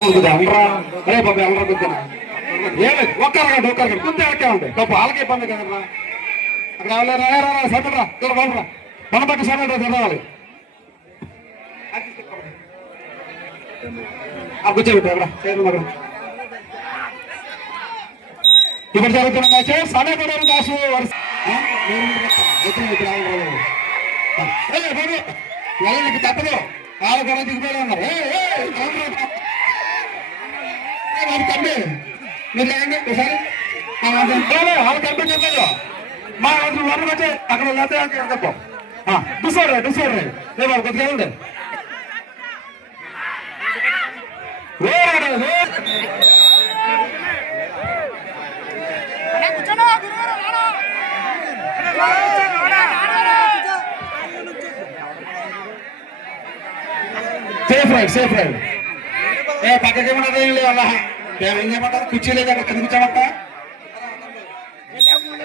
అరే బాబు ఎల్లరా గుద్దిన ఏమి ఒక్కరు గుద్ది అట్టే ఉంటాయి పాప వాళ్ళకే ఇబ్బంది కదరా అక్కడ ఎవరా సటరా ఇక్కడ బాబురా మన పట్టు సట చదవాలి కూర్చోబెట్టారా ఇప్పుడు జరుగుతున్న మ్యాచ్ సమయపడారు దాసు వెళ్ళనికి తప్పదు వాళ్ళు కూడా దిగిపోయి ఉన్నారు కంపి మీరు లేకండి ఒకసారి వాళ్ళు కంపి చెప్పారు మా వరకు వచ్చి అక్కడ లేకపోతే తప్ప డిసైడ్ రేపు కొద్దిగా ఉండే సేఫ్ రైడ్ పక్కకి ఏమన్నా ఏం లేవా ఏం చేయమంటారు కుర్చీ లేదా కింద కూర్చోమంట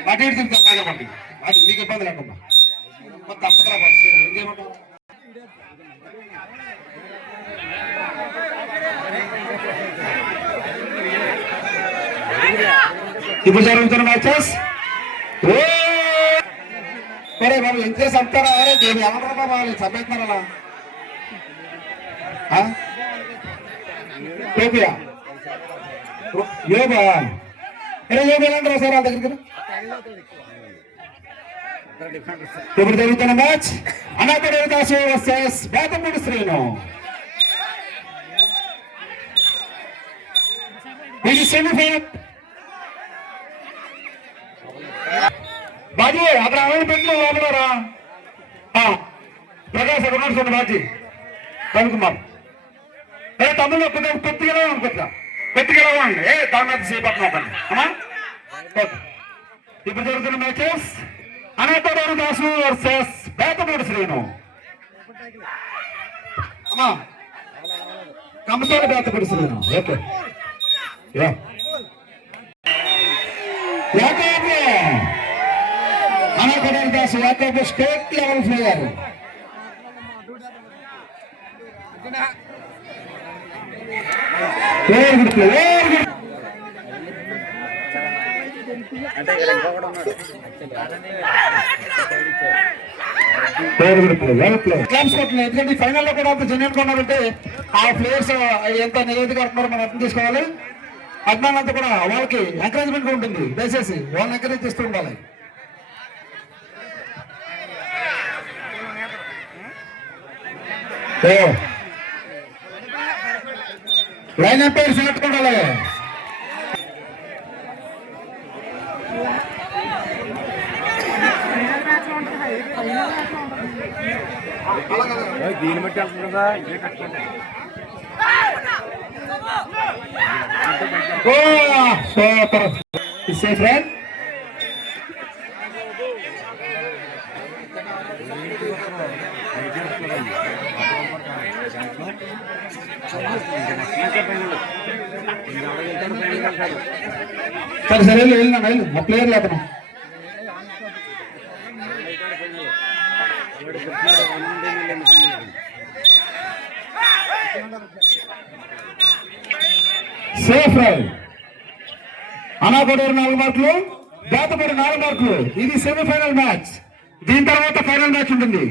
అటు ఇటు తిరుగుతాం కాదమండి అది మీకు ఇబ్బంది లేకుండా తప్పదా ఏం చేయమంటారు ఇప్పుడు జరుగుతున్న మ్యాచెస్ సరే బాబు ఎంత చేసి అంటారా దేని ఎవరు బాబా చంపేస్తున్నారా యోగా యోగా ఎలాంటారా సార్ వాళ్ళ దగ్గరికి ఇప్పుడు జరుగుతున్న మ్యాచ్ అనాథ దాసు వర్సెస్ బేతమూడి శ్రీను ఇది సెమీఫైనల్ బాజీ అక్కడ అవన్నీ పెట్టిన లోపలరా ప్రకాశ్ అక్కడ ఉన్నాడు బాజీ రవికుమార్ తమిళలో పెట్టుకెళ్ళా అనుకుంటా పెట్టుకెళ్ళవండి దాని మీద చేపట్టిన అమ్మా ఇప్పుడు జరుగుతున్న మ్యాచెస్ అనాథ దాసు వర్సెస్ బేతమూడి శ్రీను అమ్మా కంపతోడు బేతమూడి శ్రీను ఓకే అనాథ దాసు యాకోబు state level player very good play ఎందుకంటే ఫైనల్ లో కూడా అంత జెన్యూన్ కొన్నారంటే ఆ ప్లేయర్స్ ఎంత నివేదిక కడుతున్నారో మనం అర్థం చేసుకోవాలి అభిమానులంతా కూడా వాళ్ళకి ఎంకరేజ్మెంట్ ఉంటుంది దయచేసి వాళ్ళని ఎంకరేజ్ చేస్తూ ఉండాలి లైన్ ఎంపైర్ సెలెక్ట్ ఉండాలి దీన్ని బట్టి వెళ్తుంది కదా ఇదే కష్టం సూపర్ సేఫ్ రైడ్ సరే వెళ్ళినా మా ప్లేయర్ లేకనా సేఫ్ రైడ్ అనాకొడూరు 4 మార్కులు బేతమూడి 4 మార్కులు ఇది సెమీఫైనల్ మ్యాచ్ దీని తర్వాత ఫైనల్ మ్యాచ్ ఉంటుంది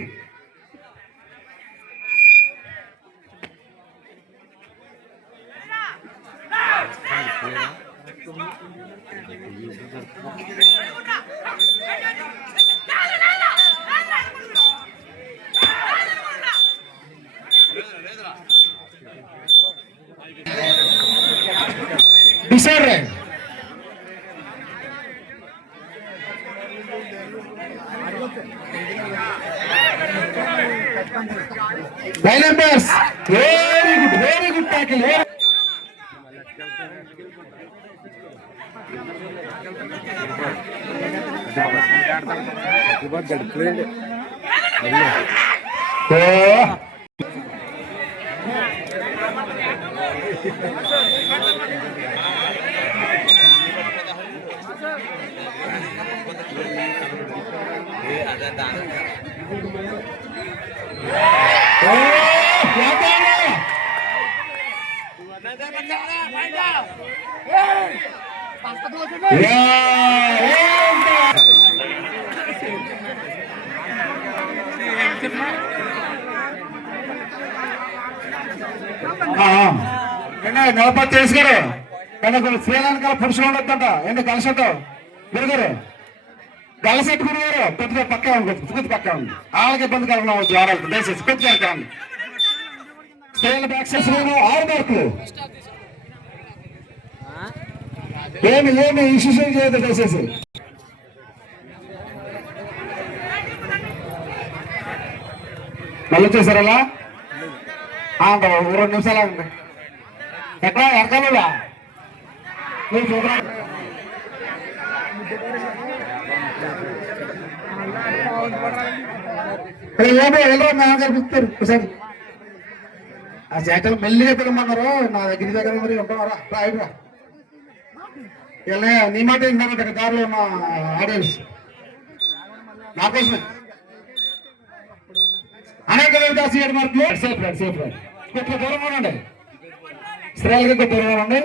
decide raid line umpires very good tackle నిలబడి చేసుగారు శ్రీలంకల పురుషులు ఉండొద్దంట ఎందుకు కలిసెట్టావు గురుగారు గలసెట్టు గురుగారు కొద్దిగా పక్కా ఉంది పక్కా ఉంది వాళ్ళకి ఇబ్బంది కలగడం ఆడాలి దయచేసి కొద్దిగా కాండి స్త్రీల బ్యాక్సెస్ 6 మార్కులు ఏమి ఇష్యూ చేయదు దయచేసి మళ్ళీ వచ్చేసారు అలా 2 నిమిషాలు ఉంది ఎక్కడ ఎక్కడా మీరు చూడరా వెళ్ళరా మేమగారు పిలుస్తారు ఒకసారి ఆ చేటలు మెల్లిగా పిలమన్నారు నా దగ్గర మరి ఉంటారా రాయిరా ఇలా నీ మాట ఏంటంటే దారిలో ఉన్న ఆడియన్స్ నా కోసమే అనేక దాసి 7 మార్కులు సేఫ్ కొంచెం దూరంగా ఉండండి స్త్రీలకి కొంచెం దూరంగా ఉండండి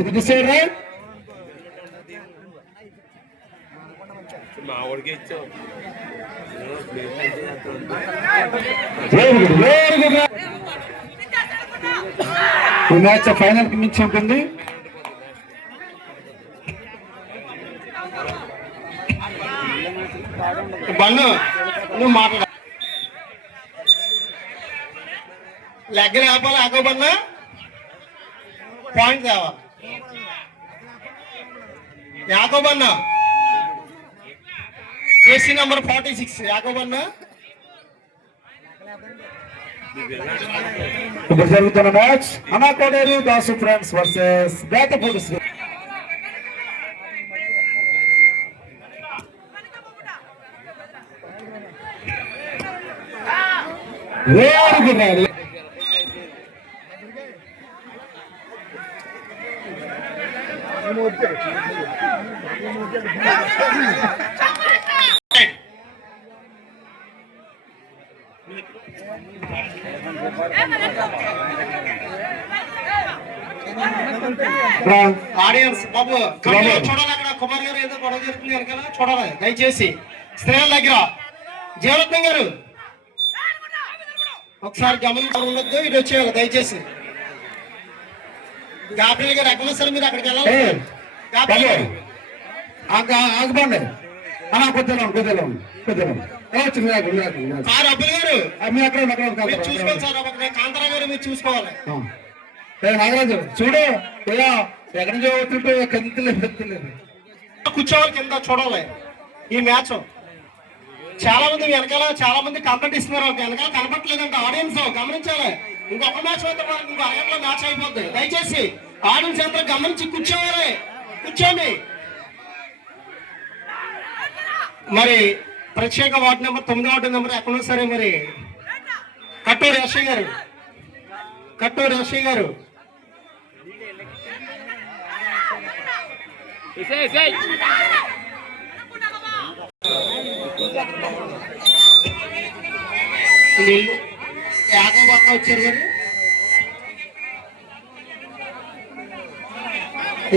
ఇది డిసైడ్ రైట్ ఈ మ్యాచ్ ఫైనల్ కి మించి ఉంటుంది బండు నువ్వు మాట్లాడ లెగ్గలు ఆపాలి ఆకోబన్నా పాయింట్ తేవాలి యాకోబన్నా జెర్సీ నంబర్ 46 యాకోబన్నా ఇప్పుడు జరుగుతున్న match Anakoderu Dasu friends versus Bethapudi Sri వేరుగున్నాడు ఆడియన్స్ బాబు చూడాలి అక్కడ కుమార్ గారు ఏదో గొడవ జరుగుతున్నారు కదా చూడాలి దయచేసి స్త్రీల దగ్గర జీవరత్నం గారు ఒకసారి గమనించాలి ఉండొద్దు ఇటు వచ్చేయాలి దయచేసి గాబ్రియల్ గారు ఎక్కడ సార్ మీరు అక్కడికి వెళ్ళాలి ఆగబండి చూసుకోవాలి సార్ కాంతారా గారు మీరు చూసుకోవాలి నాగరాజు చూడు ఎక్కడి నుంచి అవుతుంటే కూర్చోవాలి కింద చూడాలి ఈ మ్యాచ్ చాలా మంది వెనకాల చాలా మంది కంప్లైంట్ ఇస్తున్నారు వెనకాల కనపట్లేదంటే ఆడియన్స్ గమనించాలి ఇంకొక మ్యాచ్ అయితే మనకి ఇంకో అరగంటలో మ్యాచ్ అయిపోద్ది దయచేసి ఆడియన్స్ ఎంత గమనించి కూర్చోండి మరి ప్రత్యేక వార్డు నెంబర్ 9వ వార్డు నెంబర్ ఎక్కడో సరే మరి కట్టూరు యశ్వయ్య గారు వచ్చారు మరి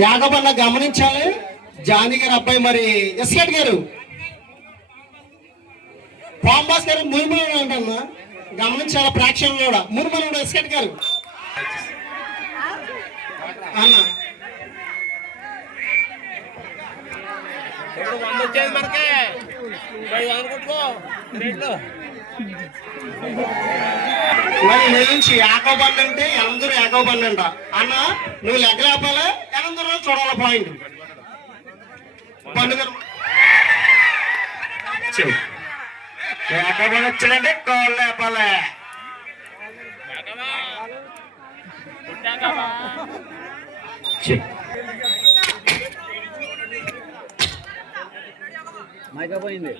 యాగబన్న గమనించాలి జానీ గారు అబ్బాయి మరి ఎస్కెట్ గారు పాంబాస్ గారు మురిమనుడు అంటన్నా గమనించాలి ప్రేక్షకులు కూడా మురిమనుడు ఎస్కెట్ గారు అన్న మరి నుంచి యాకోబల్ అంటే ఎనందరూ యాకోబల్ అంట అన్న నువ్వు లెక్క లేపాలా ఎనందరూ చూడాల పాయింట్ పండుగ యాకోబల్ వచ్చాడంటే కోళ్ళు లేపాలే మైకపోయింది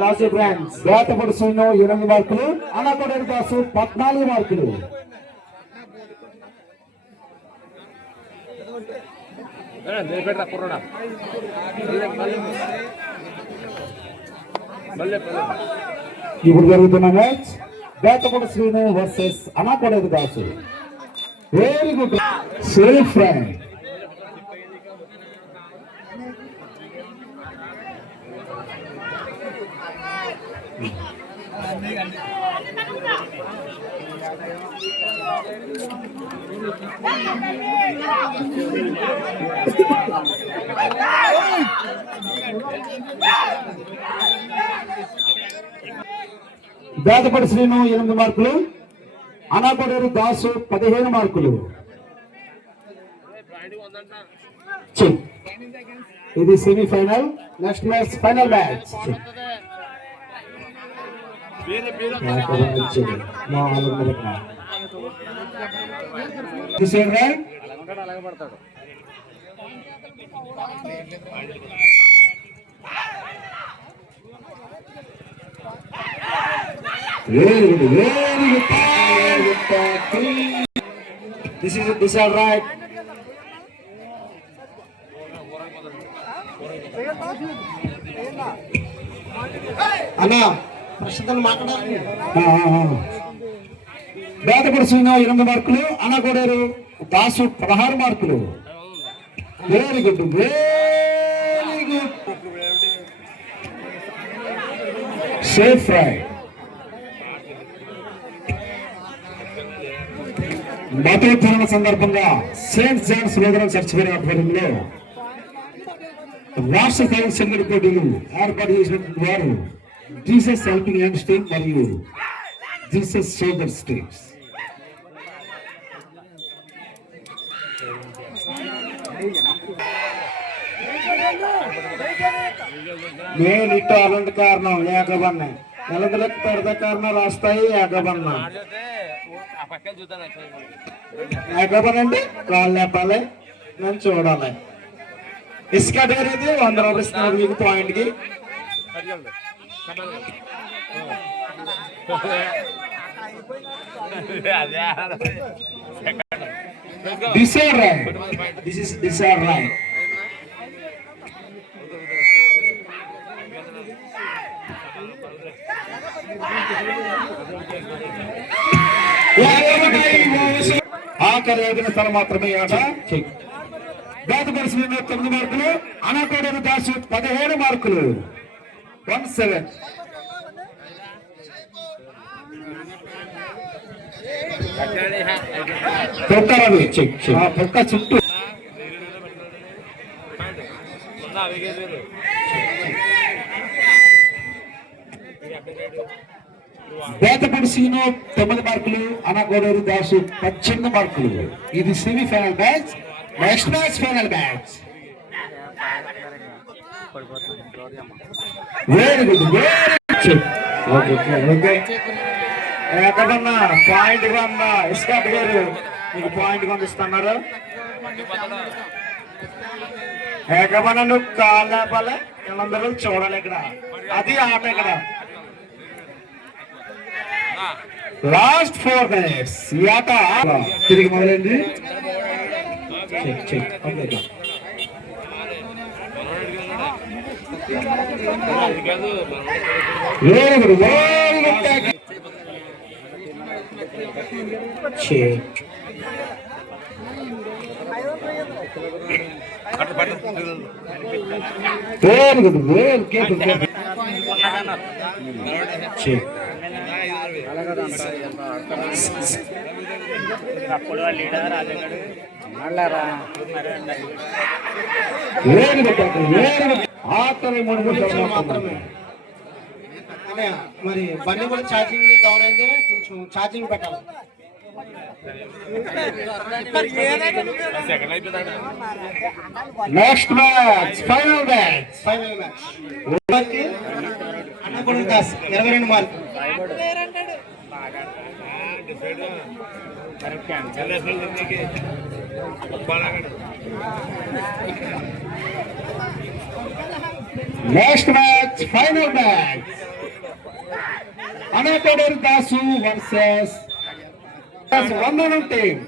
దాసు ఫ్రెండ్స్ వేటపడి సైన్యం 8 మార్కులు, అనకొడేరు దాసు 14 మార్కులు. ఇప్పుడు జరుగుతున్న match Vetapadi Srinu versus Anakoderu Dasu. Very good safe friend. Vetapadi Srinu 8 మార్కులు, అనకొడేరు దాసు 15 మార్కులు. ఇది semifinal. Next match final match. This is right. అన్నా ప్రశ్నలు మాట్లాడాలి. వేటపడి శ్రీను 8 మార్కులు, అనకొడేరు దాసు 16 మార్కులు. Very good very good safe right. మతోద్ధరణ సందర్భంగా సెయింట్ జాన్స్ లూథరన్ చర్చ్ వారి ఆధ్వర్యంలో రాష్ట్ర స్థాయి సంఘటన పోటీలు ఏర్పాటు చేసినటువంటి వారు జీసస్ హెల్పింగ్ హ్యాండ్స్ టీమ్ మరియు జీసస్ సోదర్స్ టీమ్స్. నేను ఇటు అలాంటి కారణం ఏకబన్న ఎలగలకు పెడత కారణం రాస్తాయి ఏకబన్న. ఏకబన్న అంటే కాళ్ళు లేపాలి, నేను చూడాలి. ఇసుక అనేది 100 రూపాయలు ఇస్తున్నారు మీకు పాయింట్ కి. This is right. This is right. ఆఖరి 5 నిమిషాలు మాత్రమే ఆట. వేటపడి శ్రీను 9 మార్కులు, అనకొడేరు దాసు 17 మార్కులు. 1-7. తొక్కరవి తొక్క చుట్టూ వేటపడి శ్రీను 9 మార్కులు, అనకొడేరు దాసు 18 మార్కులు. ఇది semifinal match. Next match final match. Very good very good. Okay ఎక్కడన్నా పాయింట్ కన్నా ఇస్కాట్ గారు మీకు పాయింట్ కొందిస్తున్నారు. ఏకమన్నా నువ్వు కాళ్ళు లేపాలి, వీళ్ళందరూ చూడాలి. ఇక్కడ అది ఆట. ఇక్కడ లాస్ట్ 4 minutes ఈ ఆట తిరిగి మొదలైంది. Very good very good. Very good, very careful. మరి బండి కూడా ఛార్జింగ్ డౌన్ అయితే కొంచెం ఛార్జింగ్ పెట్టాలి. Next match final match. Anakoderu Das 22 మార్కులు. నెక్స్ట్ మ్యాచ్, ఫైనల్ మ్యాచ్, అనపడర్ దాసు వర్సెస్ వందనం టీం.